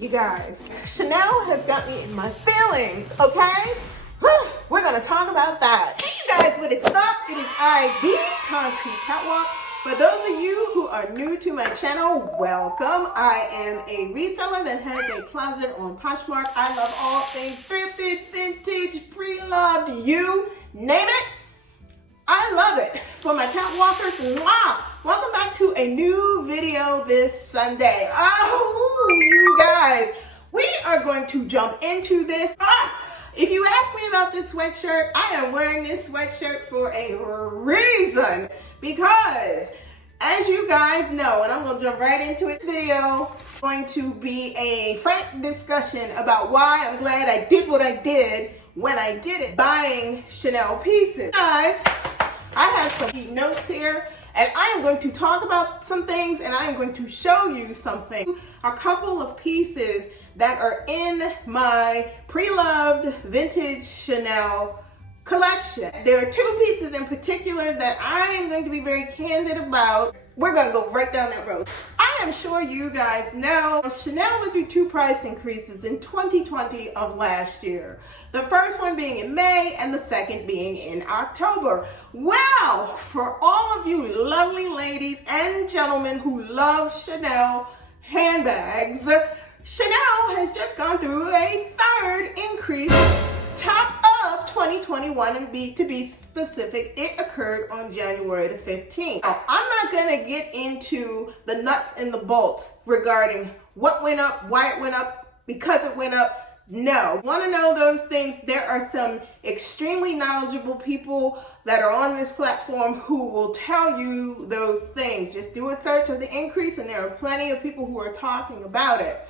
You guys, Chanel has got me in my feelings, okay? We're gonna talk about that. Hey you guys, what is up? It is I, the Concrete Catwalk. For those of you who are new to my channel, welcome. I am a reseller that has a closet on Poshmark. I love all things thrifted, vintage, pre-loved, you name it. I love it. For my catwalkers, wow. Welcome back to a new video this Sunday. Oh, you guys, we are going to jump into this. If you ask me about this sweatshirt, I am wearing this sweatshirt for a reason. Because, as you guys know, and I'm going to jump right into it, this video is going to be a frank discussion about why I'm glad I did what I did when I did it, buying Chanel pieces. Guys, I have some notes here, and I am going to talk about some things, and I am going to show you something. A couple of pieces that are in my pre-loved vintage Chanel collection. There are two pieces in particular that I am going to be very candid about. We're going to go right down that road. I am sure you guys know Chanel went through two price increases in 2020 of last year. The first one being in May and the second being in October. Well, for all of you lovely ladies and gentlemen who love Chanel handbags, Chanel has just gone through a third increase, top of 2021, and to be specific, it occurred on January the 15th. Now, I'm not going to get into the nuts and the bolts regarding what went up, why it went up, because it went up. No. Want to know those things? There are some extremely knowledgeable people that are on this platform who will tell you those things. Just do a search of the increase, and there are plenty of people who are talking about it.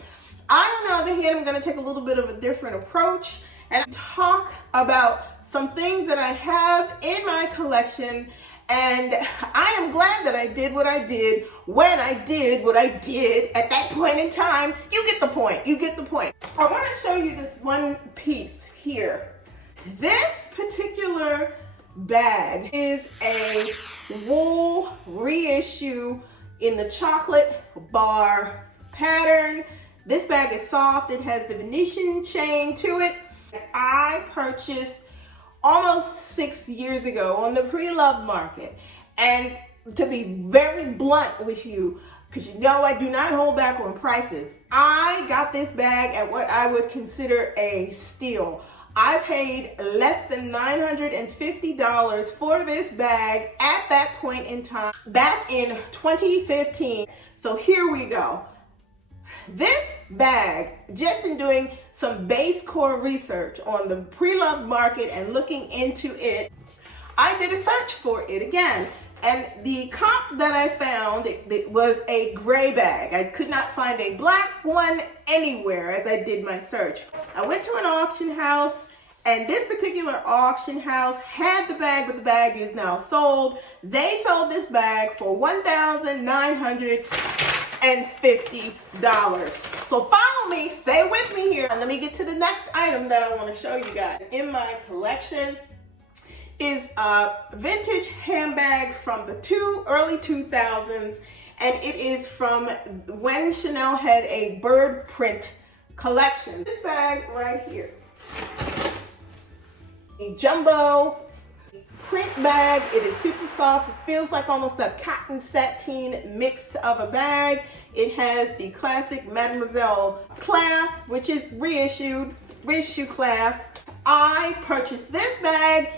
I, on the other hand, I'm going to take a little bit of a different approach and talk about some things that I have in my collection, and I am glad that I did what I did when I did what I did at that point in time. You get the point. You get the point. I want to show you this one piece here. This particular bag is a wool reissue in the chocolate bar pattern. This bag is soft. It has the Venetian chain to it. I purchased almost 6 years ago on the pre-loved market. And to be very blunt with you, because you know I do not hold back on prices, I got this bag at what I would consider a steal. I paid less than $950 for this bag at that point in time, back in 2015. So here we go. This bag, just in doing some base core research on the pre-loved market and looking into it, I did a search for it again. And the comp that I found, it was a gray bag. I could not find a black one anywhere as I did my search. I went to an auction house, and this particular auction house had the bag, but the bag is now sold. They sold this bag for $1,950. So follow me, stay with me here, and let me get to the next item that I want to show you guys. In my collection is a vintage handbag from the early 2000s, and it is from when Chanel had a bird print collection. This bag right here, a jumbo print bag. It is super soft. It feels like almost a cotton sateen mix of a bag. It has the classic Mademoiselle clasp, which is reissue clasp. I purchased this bag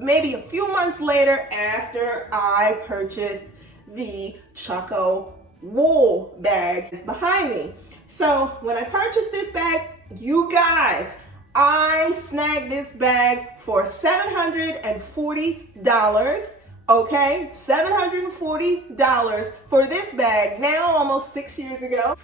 maybe a few months later after I purchased the Choco wool bag that's behind me. So when I purchased this bag, you guys, I snagged this bag for $740, okay? $740 for this bag, now almost 6 years ago.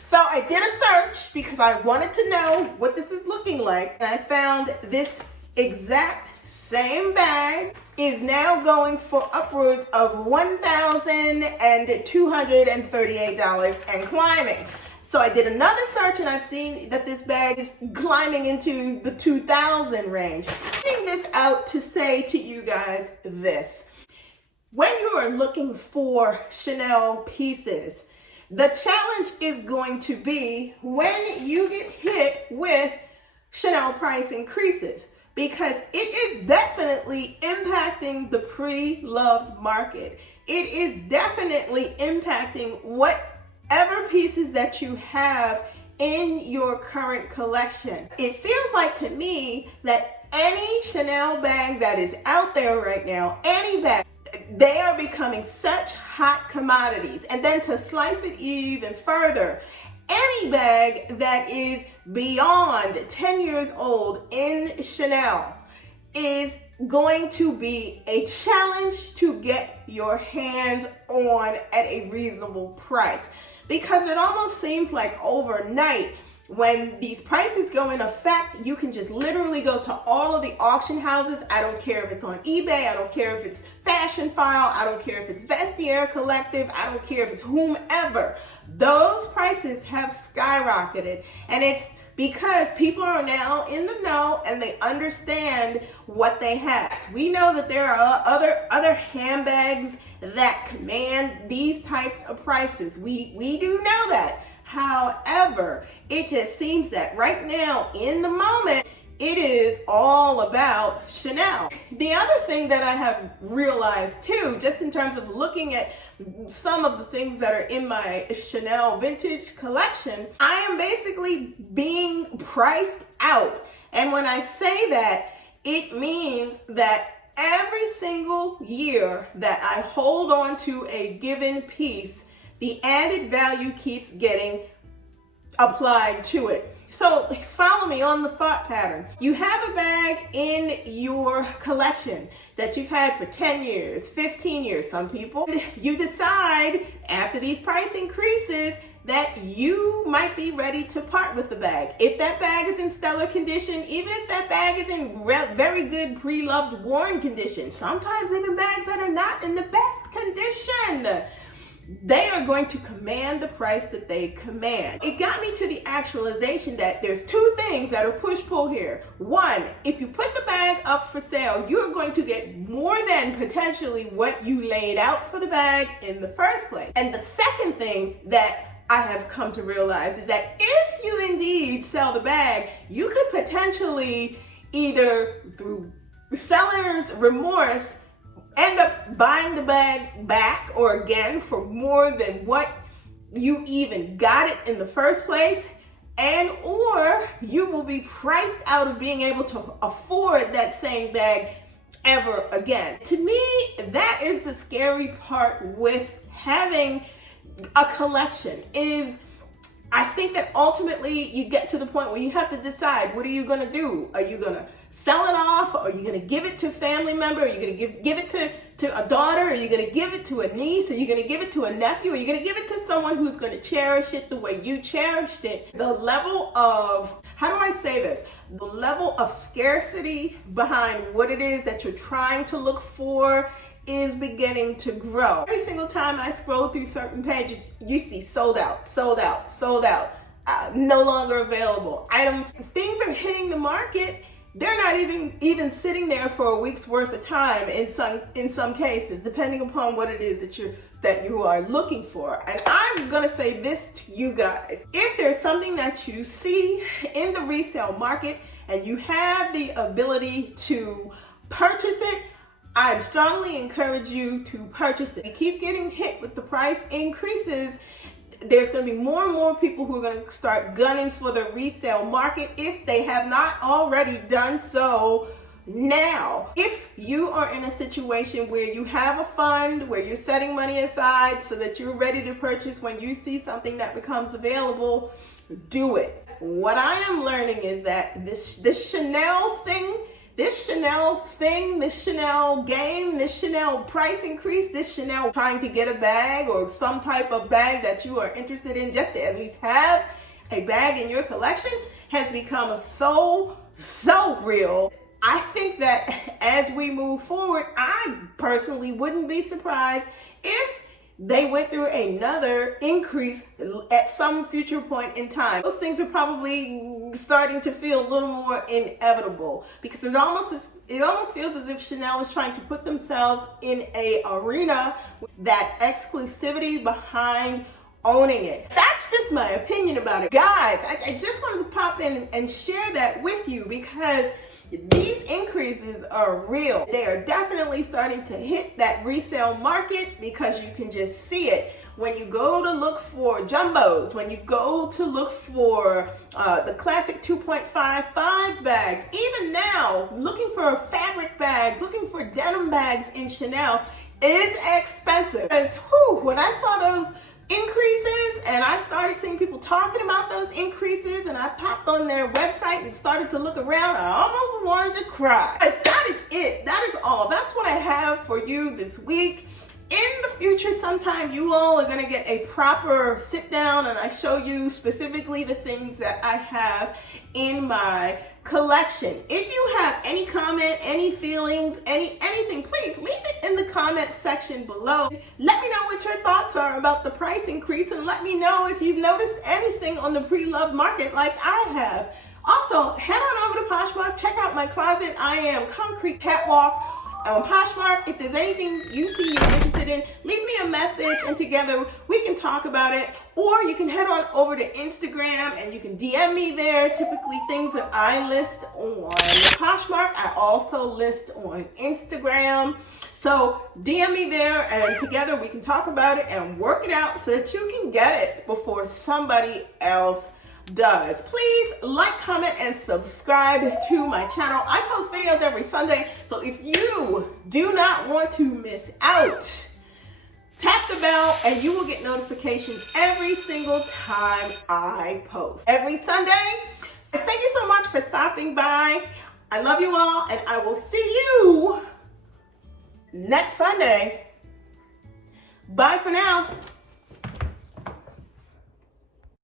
So I did a search because I wanted to know what this is looking like, and I found this exact same bag is now going for upwards of $1,238 and climbing. So I did another search, and I've seen that this bag is climbing into the 2,000 range. Putting this out to say to you guys this. When you are looking for Chanel pieces, The challenge is going to be when you get hit with Chanel price increases, because it is definitely impacting the pre-loved market. It is definitely impacting whatever pieces that you have in your current collection. It feels like to me that any Chanel bag that is out there right now, any bag, they are becoming such hot commodities. And then to slice it even further, any bag that is beyond 10 years old in Chanel is going to be a challenge to get your hands on at a reasonable price. Because it almost seems like overnight, when these prices go in effect, you can just literally go to all of the auction houses. I don't care if it's on eBay. I don't care if it's Fashion File. I don't care if it's Vestiaire Collective. I don't care if it's whomever. Those prices have skyrocketed. And it's because people are now in the know and they understand what they have. We know that there are other handbags that command these types of prices. We do know that. However, it just seems that right now, in the moment, it is all about Chanel. The other thing that I have realized too, just in terms of looking at some of the things that are in my Chanel vintage collection, I am basically being priced out. And when I say that, it means that every single year that I hold on to a given piece, the added value keeps getting applied to it. So follow me on the thought pattern. You have a bag in your collection that you've had for 10 years, 15 years, some people. You decide after these price increases that you might be ready to part with the bag. If that bag is in stellar condition, even if that bag is in very good pre-loved worn condition, sometimes even bags that are not in the best condition, they are going to command the price that they command. It got me to the actualization that there's two things that are push-pull here. One, if you put the bag up for sale, you're going to get more than potentially what you laid out for the bag in the first place. And the second thing that I have come to realize is that if you indeed sell the bag, you could potentially either through seller's remorse end up buying the bag back or again for more than what you even got it in the first place, and or you will be priced out of being able to afford that same bag ever again. To me, that is the scary part with having a collection. I think that ultimately you get to the point where you have to decide, what are you going to do? Are you going to sell it off? Are you going to give it to a family member? Are you going to give it to a daughter? Are you going to give it to a niece? Are you going to give it to a nephew? Are you going to give it to someone who's going to cherish it the way you cherished it? The level of, how do I say this? The level of scarcity behind what it is that you're trying to look for is beginning to grow. Every single time I scroll through certain pages, you see sold out, sold out, sold out, no longer available. Things are hitting the market. They're not even sitting there for a week's worth of time in some cases, depending upon what it is that you are looking for. And I'm gonna say this to you guys: if there's something that you see in the resale market and you have the ability to purchase it, I'd strongly encourage you to purchase it. You keep getting hit with the price increases, there's going to be more and more people who are going to start gunning for the resale market if they have not already done so now. If you are in a situation where you have a fund, where you're setting money aside so that you're ready to purchase when you see something that becomes available, do it. What I am learning is that this Chanel thing, this Chanel game, this Chanel price increase, this Chanel trying to get a bag or some type of bag that you are interested in just to at least have a bag in your collection, has become so real. I think that as we move forward, I personally wouldn't be surprised if they went through another increase at some future point in time. Those things are probably starting to feel a little more inevitable, because it almost feels as if Chanel is trying to put themselves in a arena, that exclusivity behind owning it. That's just my opinion about it. Guys, I just wanted to pop in and share that with you because these increases are real. They are definitely starting to hit that resale market because you can just see it. When you go to look for jumbos, when you go to look for the classic 2.55 bags, even now, looking for fabric bags, looking for denim bags in Chanel is expensive. Because when I saw those increases and I started seeing people talking about those increases and I popped on their website and started to look around, I almost wanted to cry. That is it. That is all. That's what I have for you this week. In the future, sometime you all are going to get a proper sit down and I show you specifically the things that I have in my collection. If you have any comment, any feelings, anything, please leave it in the comment section below. Let me know what your thoughts are about the price increase and let me know if you've noticed anything on the pre-loved market like I have. Also, head on over to Poshmark, check out my closet. I am Concrete Catwalk on Poshmark. If there's anything you see you're interested in, leave me a message and together we can talk about it. Or you can head on over to Instagram and you can DM me there. Typically things that I list on Poshmark, I also list on Instagram. So DM me there and together we can talk about it and work it out so that you can get it before somebody else does. Please like, comment, and subscribe to my channel. I post videos every Sunday, so if you do not want to miss out, tap the bell and you will get notifications every single time I post. Every Sunday. So thank you so much for stopping by. I love you all and I will see you next Sunday. Bye for now.